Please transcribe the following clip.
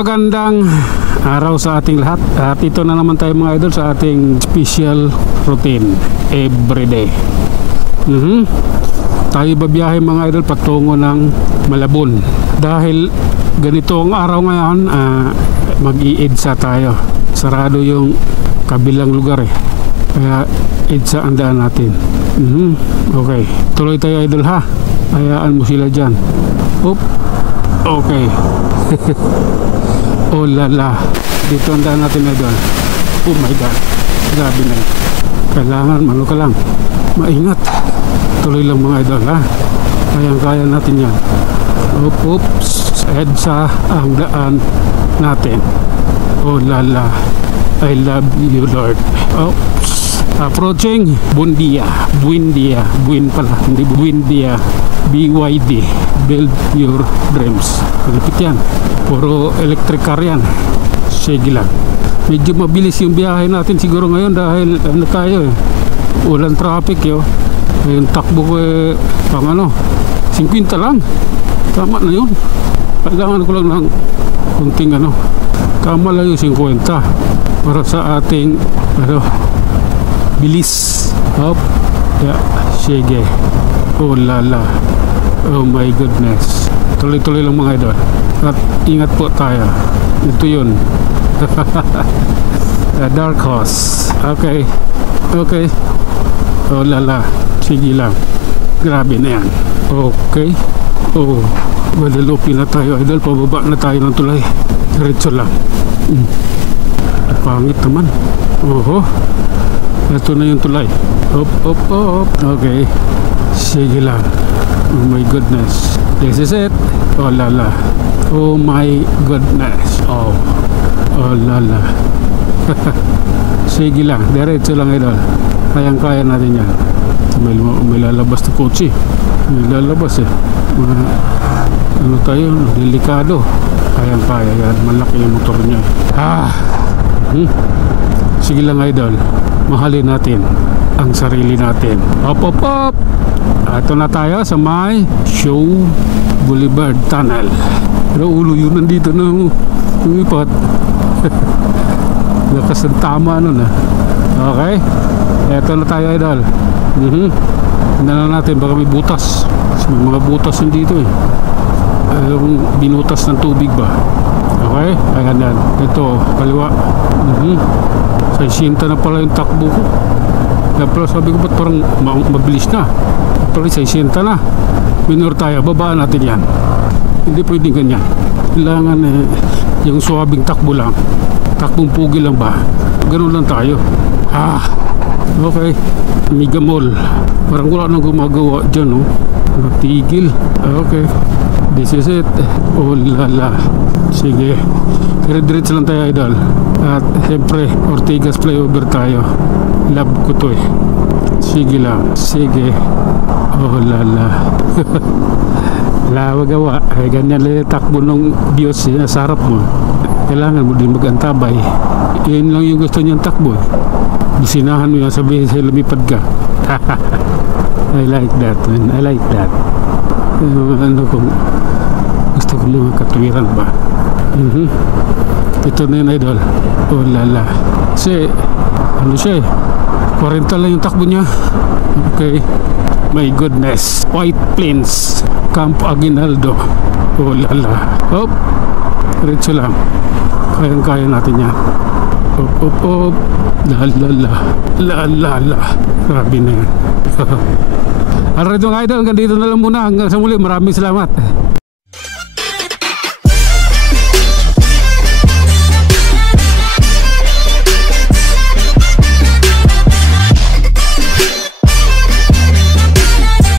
magandang araw sa ating lahat. At ito na naman tayo mga idol sa ating special routine everyday. Tayo babiyahe mga idol patungo ng Malabon. Dahil ganito ang araw ngayon, mag-i-EDSA tayo. Sarado yung kabilang lugar eh. Kaya EDSA ang daan natin. Okay, tuloy tayo idol ha. Hayaan mo sila dyan. Oop. Okay. Oh lala. Dito ang daan natin idol. Oh my god. Grabe na. Kailangan ano ka lang, maingat. Tuloy lang mga idol ha. Kaya natin yan. Oops. EDSA ang daan natin. Oh lala. I love you Lord. Oops. Approaching Buendia. Buin pala, hindi Buendia. BYD, build your dreams. Malapit yan. Puro electric car yan. Sige lang. Medyo mabilis yung biyahe natin siguro ngayon dahil ano tayo eh, walang traffic yo. Yung takbo ko eh, pang 50 lang. Tama na yun. Kailangan ko lang ng kunting tama lang yung 50 para sa ating bilis. Hop. Yeah, sige. Oh lala. Oh my goodness. Tuloy-tuloy lang mga idol. At ingat po tayo. Ito yun. The dark horse. Okay. Okay. Oh lala. Sige lang. Grabe na yan. Okay. Oh. Guadalupe na tayo idol. Pababa na tayo ng tulay. Diretso lang. Pangit naman. Oho. Ito na yung tulay. Op. Okay. Sige lang. Oh my goodness. This is it. Oh lala. Oh my goodness. Oh lala. Sige lang. Diretso lang idol. Kayang-kaya natin yan. May lalabas na kotse. May lalabas eh. Tayo. Delikado. Kayang-kaya yan. Malaki yung motor niya. Sige lang idol. Mahalin natin ang sarili natin. Op. Ito na tayo sa may Show Boulevard Tunnel. Pero ulo yun nandito na umipat. Lakas ng tama nun Okay. Ito na tayo idol. Tignan na natin baka may butas. May mga butas nandito eh. Yung binutas ng tubig ba. Okay. Ayan yan. Ito kaliwa. 60 na pala yung takbo ko. Pero sabi ko ba't parang mabilis na. Pero 60 na. Minor tayo. Babaan natin yan. Hindi pwedeng ganyan. Kailangan yung suwabing takbo lang. Takbong pugi lang ba. Ganun lang tayo. Okay. Mega Mall. Parang wala nang gumagawa dyan Natigil. Okay. This is it. Oh lala. Sige. Dire-diretso lang tayo idol. At siyempre Ortigas flyover tayo. Love ko to eh. Sige lang. Sige. Oh lala. Wala magawa. Ganyan lang yung takbo ng Diyos sa harap mo. Kailangan mo din mag-antabay. Yun lang yung gusto niyang takbo eh. Bisinahan mo yan, sabihin sa lumipad ka. I like that man. I like that. Kung gusto ko mga katwiran ba. Ito na yun idol. Oh lala. Kasi siya 40 lang yung takbo niya. Okay. My goodness. White Plains Camp Aguinaldo. Oh lala. Hop. Diretso lang. Kayang-kaya natin yan. Op. La. Grabe na yan. Alright mga idol, hanggang dito na lang muna. Hanggang sa muli, maraming salamat.